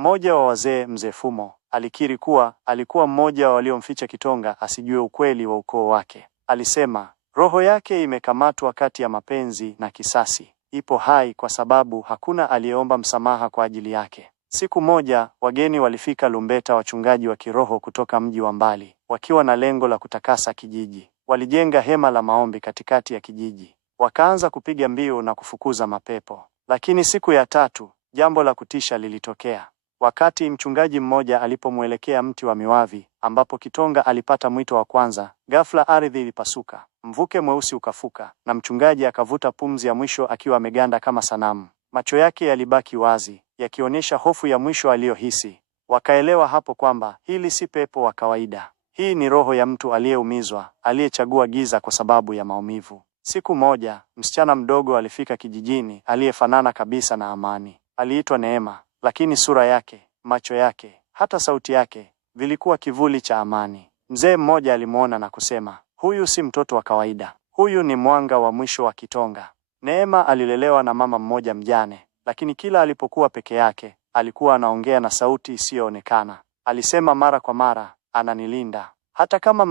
Mmoja wa wazee, Mzee Fumo, alikiri kuwa alikuwa mmoja wa waliomficha Kitonga asijue ukweli wa ukoo wake. Alisema roho yake imekamatwa kati ya mapenzi na kisasi. Ipo hai kwa sababu hakuna aliyeomba msamaha kwa ajili yake. Siku moja, wageni walifika Lumbeta, wachungaji wa kiroho kutoka mji wa mbali, wakiwa na lengo la kutakasa kijiji. Walijenga hema la maombi katikati ya kijiji. Wakaanza kupiga mbiu na kufukuza mapepo. Lakini siku ya tatu, jambo la kutisha lilitokea. Wakati mchungaji mmoja alipomwelekea mti wa miwavi ambapo Kitonga alipata mwito wa kwanza, ghafla ardhi ilipasuka, mvuke mweusi ukafuka, na mchungaji akavuta pumzi ya mwisho akiwa ameganda kama sanamu. Macho yake yalibaki wazi, yakionyesha hofu ya mwisho aliyohisi. Wakaelewa hapo kwamba hili si pepo wa kawaida. Hii ni roho ya mtu aliyeumizwa, aliyechagua giza kwa sababu ya maumivu. Siku moja, msichana mdogo alifika kijijini, aliyefanana kabisa na Amani. Aliitwa Neema, lakini sura yake, macho yake, hata sauti yake vilikuwa kivuli cha Amani. Mzee mmoja alimuona na kusema, huyu si mtoto wa kawaida. Huyu ni mwanga wa mwisho wa Kitonga. Neema alilelewa na mama mmoja mjane, lakini kila alipokuwa peke yake, alikuwa anaongea na sauti isiyoonekana. Alisema mara kwa mara, ananilinda. Hata kama